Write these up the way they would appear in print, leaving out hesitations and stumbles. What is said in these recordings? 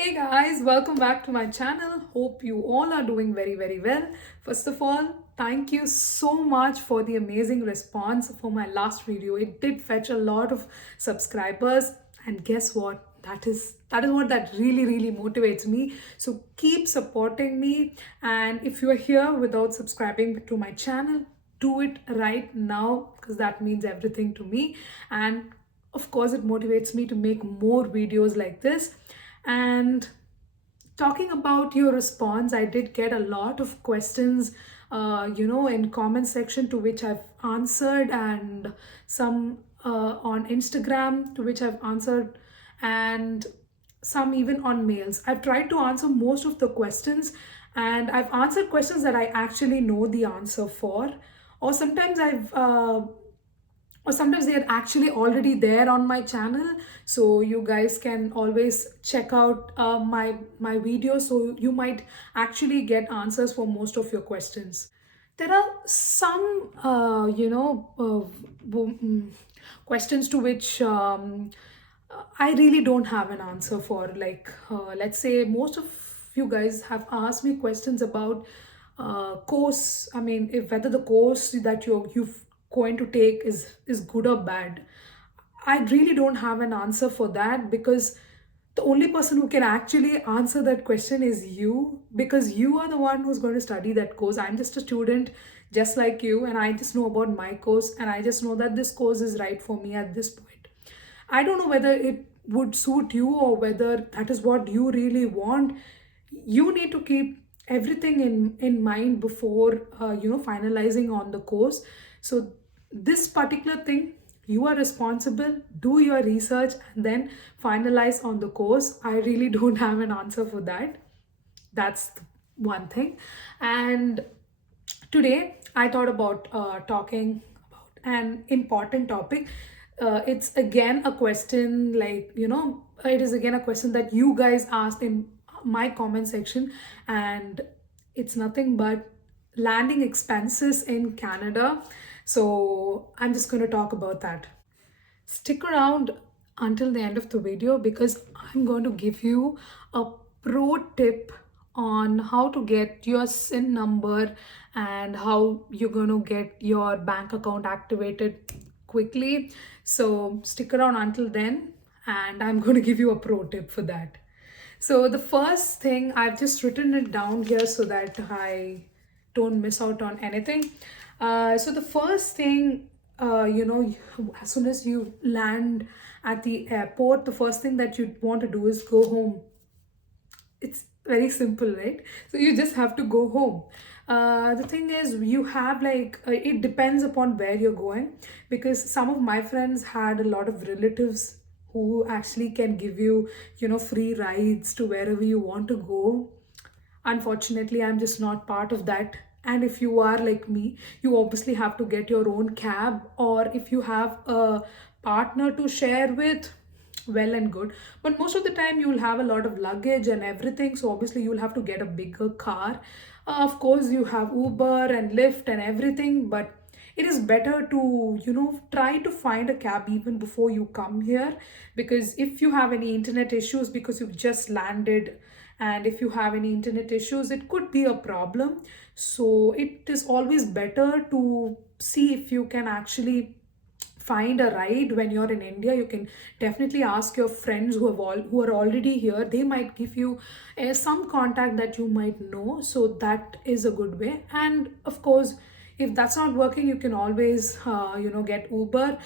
Hey guys, welcome back to my channel. Hope you all are doing very well. First of all, thank you so much for the amazing response for my last video. It did fetch a lot of subscribers, and guess what? That is what that really motivates me. So keep supporting me, and if you are here without subscribing to my channel, do it right now because that means everything to me. And of course, it motivates me to make more videos like this. And talking about your response, I did get a lot of questions, in comment section to which I've answered, and some on Instagram to which I've answered, and some even on mails. I've tried to answer most of the questions, and I've answered questions that I actually know the answer for, or sometimes they are actually already there on my channel, so you guys can always check out my videos, so you might actually get answers for most of your questions. There are some questions to which I really don't have an answer for. Like, let's say most of you guys have asked me questions about course. I mean, if whether the course that you're going to take is good or bad. I really don't have an answer for that, because the only person who can actually answer that question is you, because you are the one who's going to study that course. I'm just a student just like you, and I just know about my course, and I just know that this course is right for me at this point. I don't know whether it would suit you or whether that is what you really want. You need to keep everything in mind before finalizing on the course. So this particular thing, you are responsible. Do your research and then finalize on the course. I really don't have an answer for that. That's one thing. And today I thought about talking about an important topic. It's again a question, like, it is again a question that you guys asked in my comment section, and it's nothing but landing expenses in Canada. So I'm just going to talk about that. Stick around until the end of the video, because I'm going to give you a pro tip on how to get your SIN number and how you're going to get your bank account activated quickly. So stick around until then, and I'm going to give you a pro tip for that. So the first thing, I've just written it down here so that I don't miss out on anything. So the first thing, as soon as you land at the airport, the first thing that you want to do is go home. It's very simple, right? So you just have to go home. The thing is, you have like, it depends upon where you're going, because some of my friends had a lot of relatives who actually can give you, free rides to wherever you want to go. Unfortunately, I'm just not part of that. And if you are like me, you obviously have to get your own cab, or if you have a partner to share with, well and good. But most of the time, you'll have a lot of luggage and everything, so obviously, you'll have to get a bigger car. Of course, you have Uber and Lyft and everything, but it is better to try to find a cab even before you come here, because if you have any internet issues because you've just landed, and if you have any internet issues, it could be a problem. So it is always better to see if you can actually find a ride when you're in India. You can definitely ask your friends who are already here. They might give you some contact that you might know. So that is a good way. And of course, if that's not working, you can always get Uber.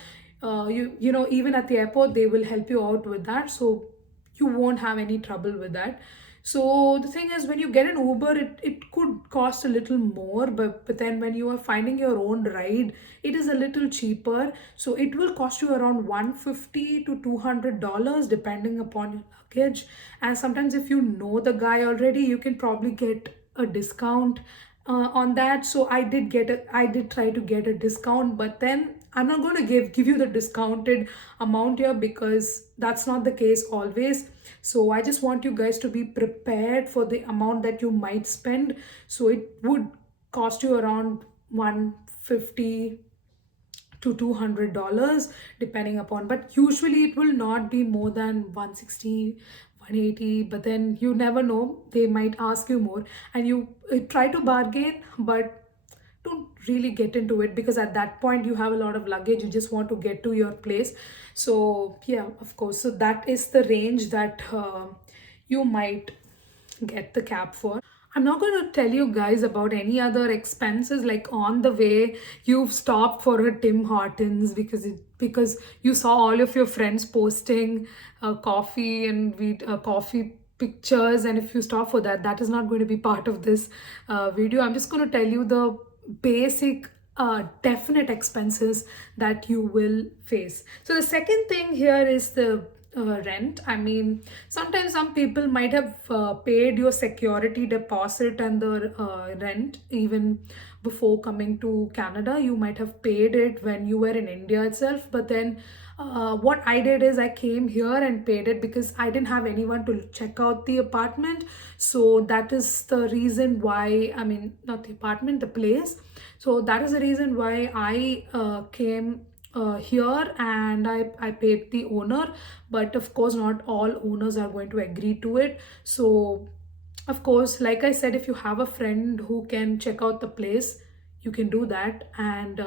Even at the airport, they will help you out with that. So you won't have any trouble with that. So the thing is, when you get an Uber, it could cost a little more, but then when you are finding your own ride, it is a little cheaper. So it will cost you around $150 to $200 depending upon your luggage. And sometimes if you know the guy already, you can probably get a discount on that. So I did try to get a discount, but then I'm not going to give you the discounted amount here, because that's not the case always. So I just want you guys to be prepared for the amount that you might spend. So it would cost you around 150 to $200 depending upon, but usually it will not be more than 160, 180, but then you never know, they might ask you more, and you try to bargain, but don't really get into it, because at that point you have a lot of luggage, you just want to get to your place. So yeah, of course, so that is the range that you might get the cab for. I'm not going to tell you guys about any other expenses, like on the way you've stopped for a Tim Hortons because you saw all of your friends posting coffee and coffee pictures, and if you stop for that, that is not going to be part of this video. I'm just going to tell you the basic definite expenses that you will face. So the second thing here is the rent. I mean, sometimes some people might have paid your security deposit and the rent even before coming to Canada. You might have paid it when you were in India itself, but then what I did is I came here and paid it because I didn't have anyone to check out the apartment. So that is the reason why, I mean, not the apartment, the place. So that is the reason why I came here, and I paid the owner. But of course, not all owners are going to agree to it. So of course, like I said, if you have a friend who can check out the place, you can do that and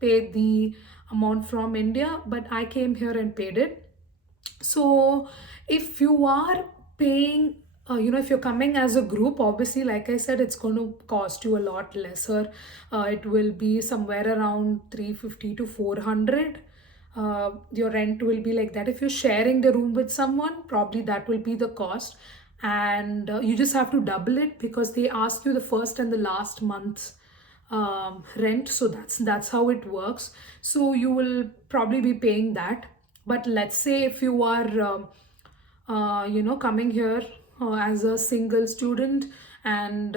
pay the amount from India. But I came here and paid it. So if you are paying, if you're coming as a group, obviously, like I said, it's going to cost you a lot lesser. It will be somewhere around 350 to 400. Your rent will be like that. If you're sharing the room with someone, probably that will be the cost. And you just have to double it because they ask you the first and the last month's rent. So that's how it works. So you will probably be paying that. But let's say if you are coming here as a single student, and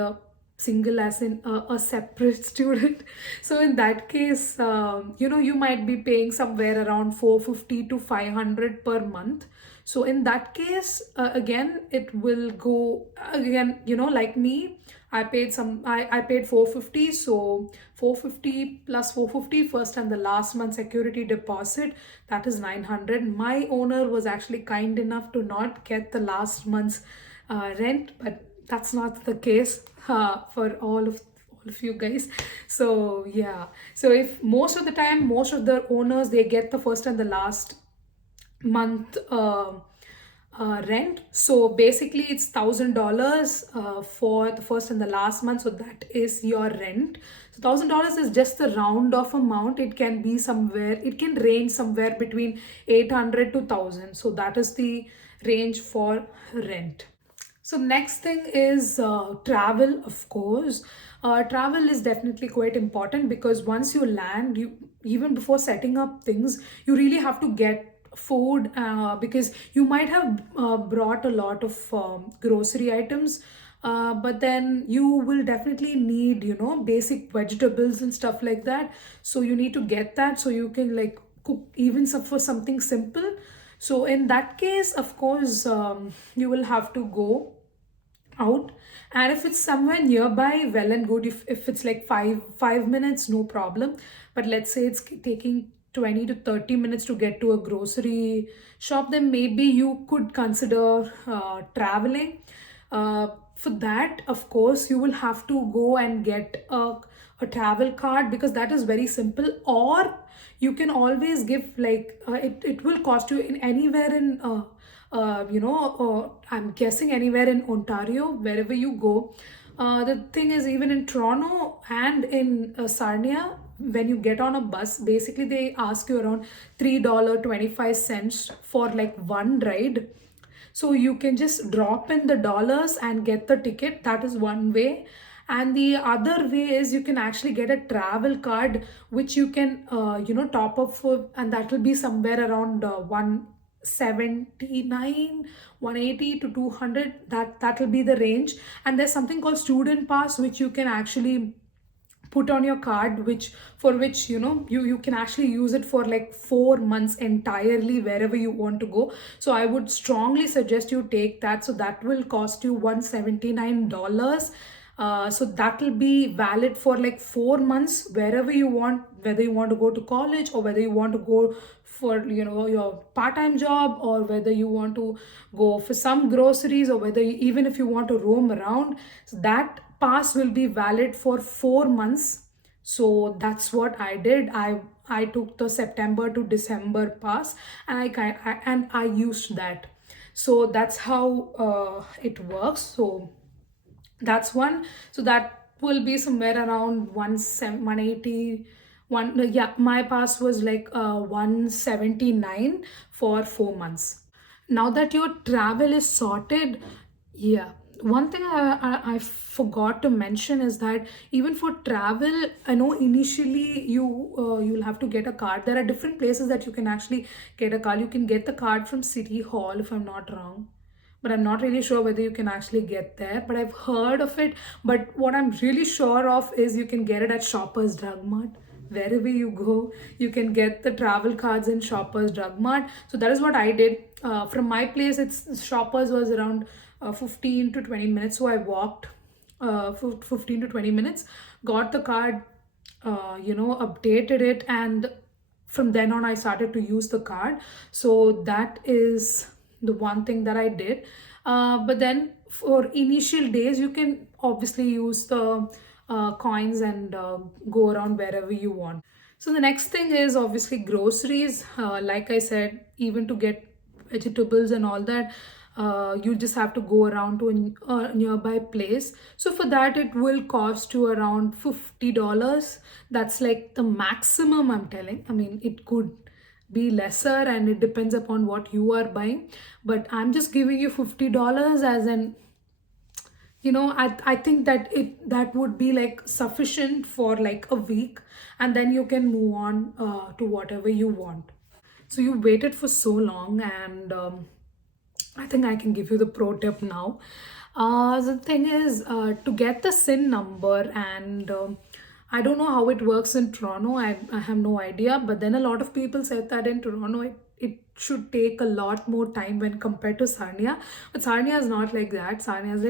single as in a separate student, so in that case, you might be paying somewhere around 450 to 500 per month. So in that case, again, it will go again, like me, I paid 450. So 450 plus 450 first and the last month security deposit, that is 900. My owner was actually kind enough to not get the last month's rent, but that's not the case for all of you guys. So yeah, so if most of the time, most of the owners, they get the first and the last month rent. So basically it's $1,000 for the first and the last month. So that is your rent. So $1,000 is just the round off amount. It can be somewhere, it can range somewhere between 800 to 1,000. So that is the range for rent. So next thing is travel, of course. Travel is definitely quite important because once you land, you, even before setting up things, you really have to get food, because you might have brought a lot of grocery items, but then you will definitely need, basic vegetables and stuff like that. So you need to get that so you can like cook even for something simple. So in that case, of course, you will have to go out. And if it's somewhere nearby, well and good. If it's like five minutes, no problem. But let's say it's taking 20 to 30 minutes to get to a grocery shop, then maybe you could consider traveling. For that, of course, you will have to go and get a travel card, because that is very simple. Or you can always give, like, it will cost you in anywhere in I'm guessing anywhere in Ontario, wherever you go. The thing is, even in Toronto and in Sarnia, when you get on a bus, basically they ask you around $3.25 for like one ride. So you can just drop in the dollars and get the ticket. That is one way. And the other way is you can actually get a travel card, which you can top up for, and that will be somewhere around 179, 180 to 200. That will be the range. And there's something called student pass, which you can actually put on your card, which you can actually use it for like 4 months entirely wherever you want to go. So I would strongly suggest you take that. So that will cost you $179. So that will be valid for like 4 months wherever you want, whether you want to go to college or whether you want to go for your part-time job, or whether you want to go for some groceries, or whether even if you want to roam around, so that pass will be valid for 4 months. So that's what I did. I took the September to December pass, and I used that. So that's how it works. So that's one. So that will be somewhere around 180. Yeah, my pass was like 179 for 4 months. Now that your travel is sorted, yeah, one thing I forgot to mention is that even for travel, I know initially you'll have to get a card. There are different places that you can actually get a card. You can get the card from City Hall, if I'm not wrong, but I'm not really sure whether you can actually get there. But I've heard of it. But what I'm really sure of is you can get it at Shoppers Drug Mart. Wherever you go, you can get the travel cards in Shoppers Drug Mart. So that is what I did. From my place, it's Shoppers was around 15 to 20 minutes. So I walked for 15 to 20 minutes, got the card, updated it, and from then on I started to use the card. So that is the one thing that I did. But then for initial days, you can obviously use the coins and go around wherever you want. So the next thing is obviously groceries. Like I said, even to get vegetables and all that, you just have to go around to a nearby place. So for that, it will cost you around $50. That's like the maximum, I'm telling. I mean, it could be lesser, and it depends upon what you are buying, but I'm just giving you $50 as an, I think that that would be like sufficient for like a week, and then you can move on to whatever you want. So you waited for so long, and I think I can give you the pro tip now. The thing is, to get the SIN number, and I don't know how it works in Toronto. I have no idea. But then a lot of people said that in Toronto, it should take a lot more time when compared to Sarnia. But Sarnia is not like that. Sarnia is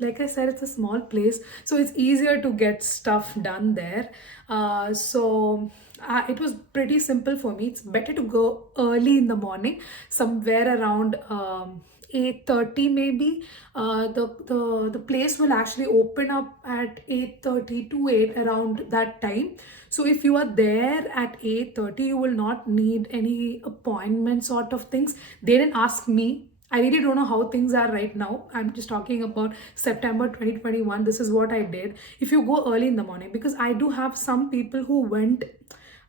like I said, it's a small place, so it's easier to get stuff done there. It was pretty simple for me. It's better to go early in the morning, somewhere around 8:30 maybe. The place will actually open up at 8:30 to 8, around that time. So if you are there at 8:30, you will not need any appointment sort of things. They didn't ask me. I really don't know how things are right now. I'm just talking about September 2021. This is what I did. If you go early in the morning, because I do have some people who went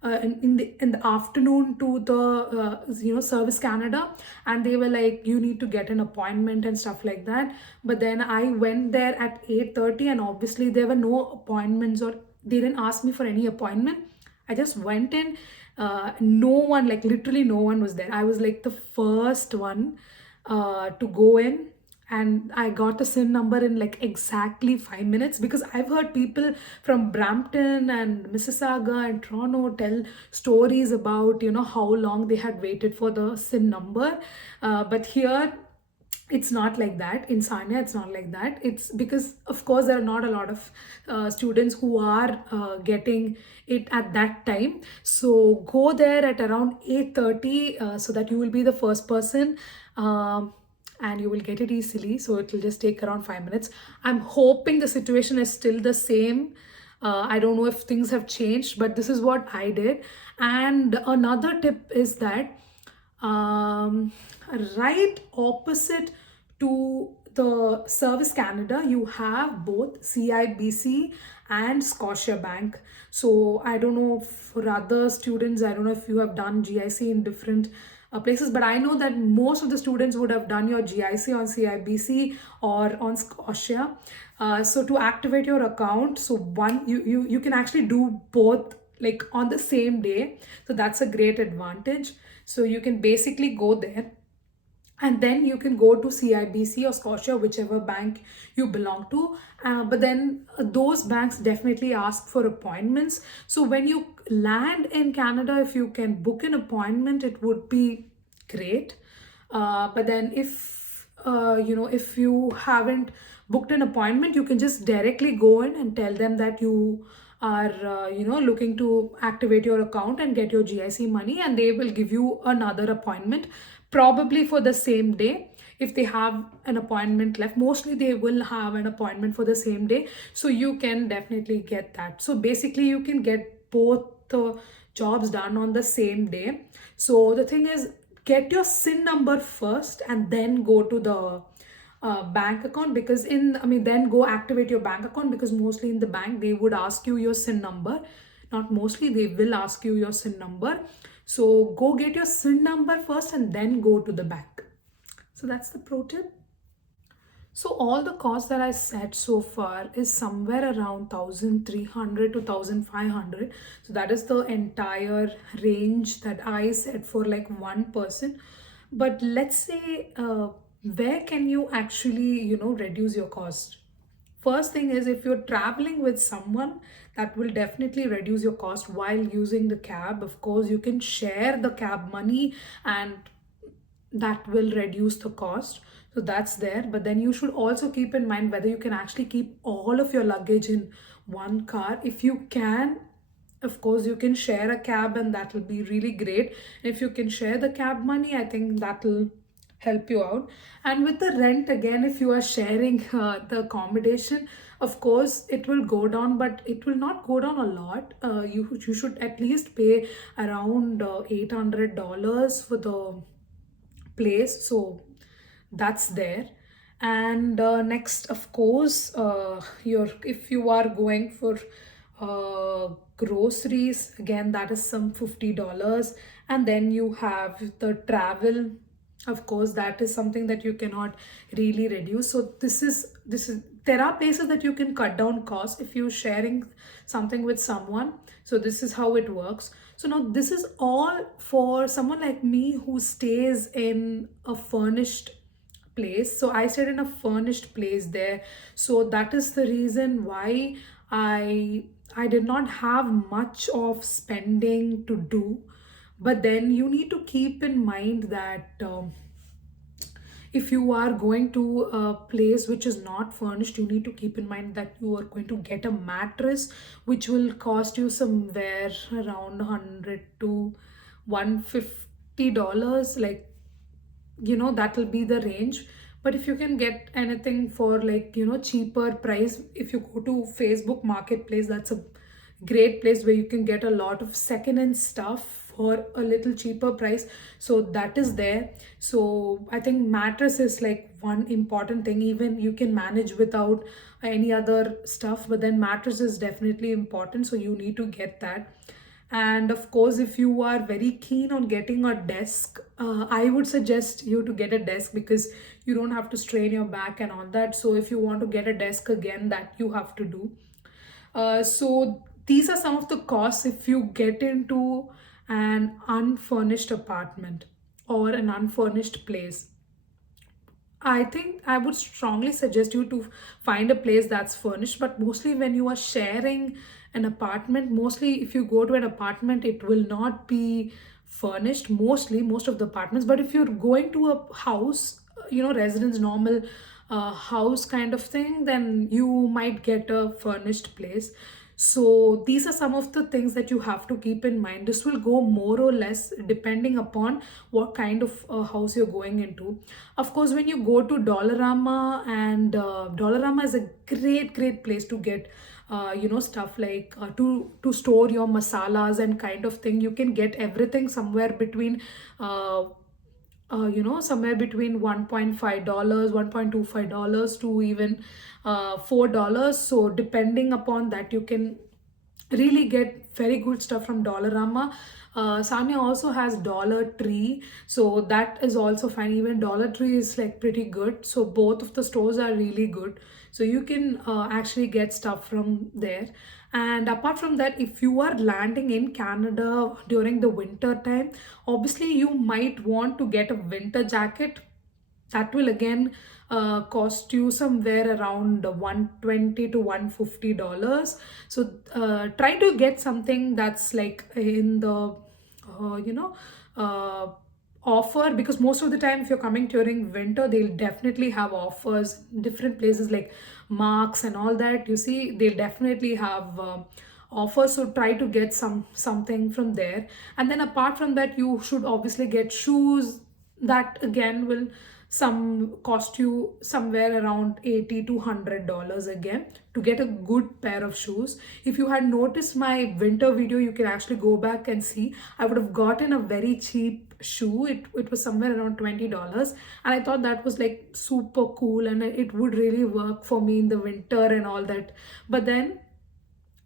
in the afternoon to the Service Canada, and they were like, you need to get an appointment and stuff like that. But then I went there at 8:30, and obviously there were no appointments, or they didn't ask me for any appointment. I just went in. No one, like literally no one was there. I was like the first one to go in, and I got a SIN number in like exactly 5 minutes, because I've heard people from Brampton and Mississauga and Toronto tell stories about how long they had waited for the SIN number. But here it's not like that. In Sarnia, it's not like that. It's because, of course, there are not a lot of students who are getting it at that time. So go there at around 8:30, so that you will be the first person. And you will get it easily. So it will just take around 5 minutes. I'm hoping the situation is still the same. I don't know if things have changed, but this is what I did. And another tip is that um, right opposite to the Service Canada, you have both CIBC and Scotiabank. So I don't know, for other students, I don't know if you have done GIC in different places, but I know that most of the students would have done your GIC on CIBC or on Scotia. So to activate your account, so one, you can actually do both like on the same day. So that's a great advantage. So you can basically go there, and then you can go to CIBC or Scotia, whichever bank you belong to. But then those banks definitely ask for appointments. So when you land in Canada, if you can book an appointment, it would be great. But then if you haven't booked an appointment, you can just directly go in and tell them that you are looking to activate your account and get your GIC money, and they will give you another appointment probably for the same day. If they have an appointment left, mostly they will have an appointment for the same day, so you can definitely get that. So basically you can get both the jobs done on the same day. So the thing is, get your SIN number first and then go to the bank account, because then go activate your bank account, because mostly in the bank they would ask you your SIN number. Not mostly, they will ask you your SIN number. So go get your SIN number first and then go to the bank. So that's the pro tip. So all the costs that I said so far is somewhere around 1300 to 1500. So that is the entire range that I said for like one person. But let's say, where can you actually, reduce your cost? First thing is, if you're traveling with someone, that will definitely reduce your cost while using the cab. Of course, you can share the cab money and that will reduce the cost. So that's there. But then you should also keep in mind whether you can actually keep all of your luggage in one car. If you can, of course you can share a cab, and that will be really great. If you can share the cab money, I think that will help you out. And with the rent, again, if you are sharing the accommodation, of course it will go down, but it will not go down a lot. You should at least pay around $800 for the place. So that's there. And next, of course, your if you are going for groceries, again that is some $50. And then you have the travel. Of course, that is something that you cannot really reduce. So this is there are places that you can cut down costs if you're sharing something with someone. So this is how it works. So now this is all for someone like me who stays in a furnished place. So I stayed in a furnished place there. So that is the reason why I did not have much of spending to do. But then you need to keep in mind that if you are going to a place which is not furnished, you need to keep in mind that you are going to get a mattress which will cost you somewhere around 100 to $150. Like, that will be the range. But if you can get anything for like, cheaper price, if you go to Facebook Marketplace, that's a great place where you can get a lot of second-hand stuff for a little cheaper price. So that is there. So I think mattress is like one important thing. Even you can manage without any other stuff, but then mattress is definitely important, so you need to get that. And of course, if you are very keen on getting a desk, I would suggest you to get a desk, because you don't have to strain your back and all that. So if you want to get a desk, again, that you have to do. So these are some of the costs if you get into an unfurnished apartment or an unfurnished place. I think I would strongly suggest you to find a place that's furnished, but mostly when you are sharing an apartment, mostly if you go to an apartment, it will not be furnished, mostly, most of the apartments. But if you're going to a house, residence, normal house kind of thing, then you might get a furnished place. So these are some of the things that you have to keep in mind. This will go more or less depending upon what kind of house you're going into. Of course, when you go to Dollarama, and Dollarama is a great place to get stuff like to store your masalas and kind of thing. You can get everything somewhere between somewhere between $1.5, $1.25 to even $4. So depending upon that, you can really get very good stuff from Dollarama. Sarnia also has Dollar Tree, so that is also fine. Even Dollar Tree is like pretty good. So both of the stores are really good. So you can actually get stuff from there. And apart from that, if you are landing in Canada during the winter time, obviously you might want to get a winter jacket. That will again cost you somewhere around 120 to $150. So try to get something that's like in the uh, offer, because most of the time if you're coming during winter, they'll definitely have offers. Different places like Marks and all that, you see, they'll definitely have offers, so try to get something from there. And then apart from that, you should obviously get shoes. That again will some cost you somewhere around 80 to $100 again to get a good pair of shoes. If you had noticed my winter video, you can actually go back and see. I would have gotten a very cheap shoe. It was somewhere around $20, and I thought that was like super cool and it would really work for me in the winter and all that. But then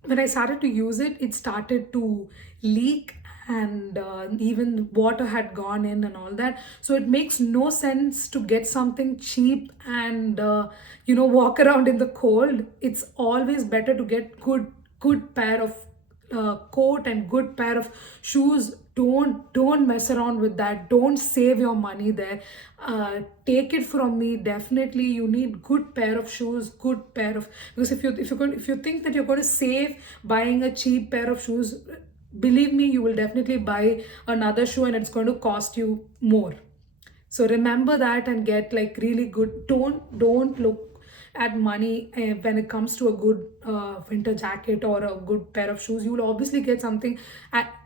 when I started to use it, it started to leak, and even water had gone in and all that. So it makes no sense to get something cheap and walk around in the cold. It's always better to get good pair of coat and good pair of shoes. Don't mess around with that. Don't save your money there. Take it from me, definitely you need good pair of shoes, good pair of, because if you think that you're going to save buying a cheap pair of shoes, believe me, you will definitely buy another shoe and it's going to cost you more. So remember that and get like really good. Don't look at money when it comes to a good winter jacket or a good pair of shoes. You will obviously get something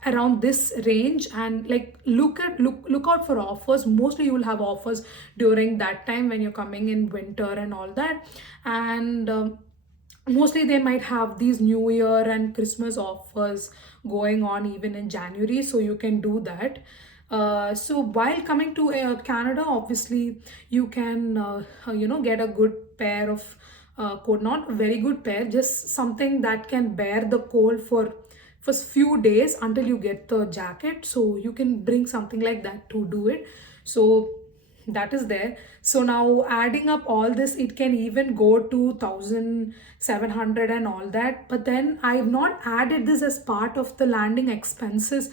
around this range, and like look out for offers. Mostly you will have offers during that time when you're coming in winter and all that. And mostly they might have these New Year and Christmas offers going on even in January, so you can do that. So while coming to Canada, obviously you can get a good pair of coat. Not a very good pair, just something that can bear the cold for few days until you get the jacket. So you can bring something like that to do it. So that is there. So now adding up all this, it can even go to 1,700 and all that. But then I have not added this as part of the landing expenses,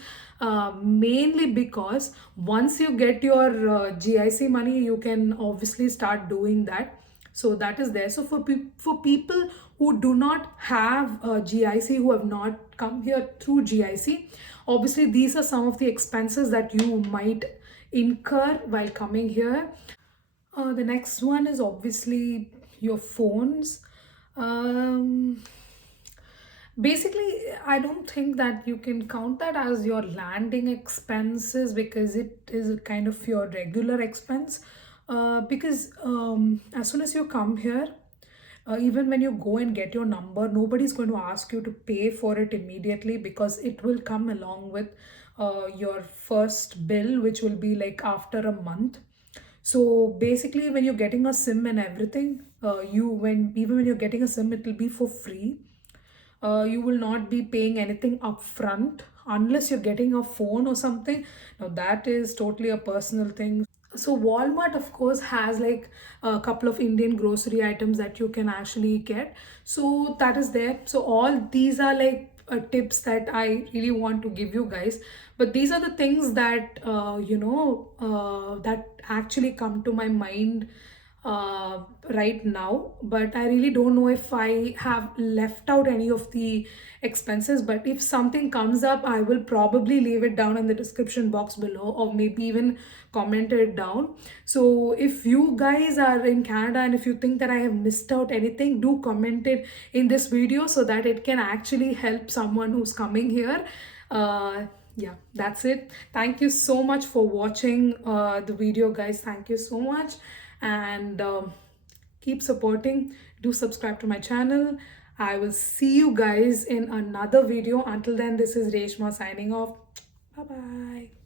mainly because once you get your GIC money, you can obviously start doing that. So that is there. So for people who do not have GIC, who have not come here through GIC, obviously these are some of the expenses that you might incur while coming here. The next one is obviously your phones. Um, Basically, I don't think that you can count that as your landing expenses because it is a kind of your regular expense. Because as soon as you come here, even when you go and get your number, nobody's going to ask you to pay for it immediately because it will come along with your first bill, which will be like after a month. So basically, when you're getting a SIM and everything, even when you're getting a SIM, it will be for free. You will not be paying anything upfront unless you're getting a phone or something. Now that is totally a personal thing. So Walmart of course has like a couple of Indian grocery items that you can actually get. So that is there. So all these are like tips that I really want to give you guys. But these are the things that that actually come to my mind right now. But I really don't know if I have left out any of the expenses. But if something comes up, I will probably leave it down in the description box below, or maybe even comment it down. So if you guys are in Canada and if you think that I have missed out anything, do comment it in this video so that it can actually help someone who's coming here. Yeah, that's it. Thank you so much for watching the video, guys. Thank you so much. And keep supporting. Do subscribe to my channel. I will see you guys in another video. Until then, this is Reshma signing off. Bye bye.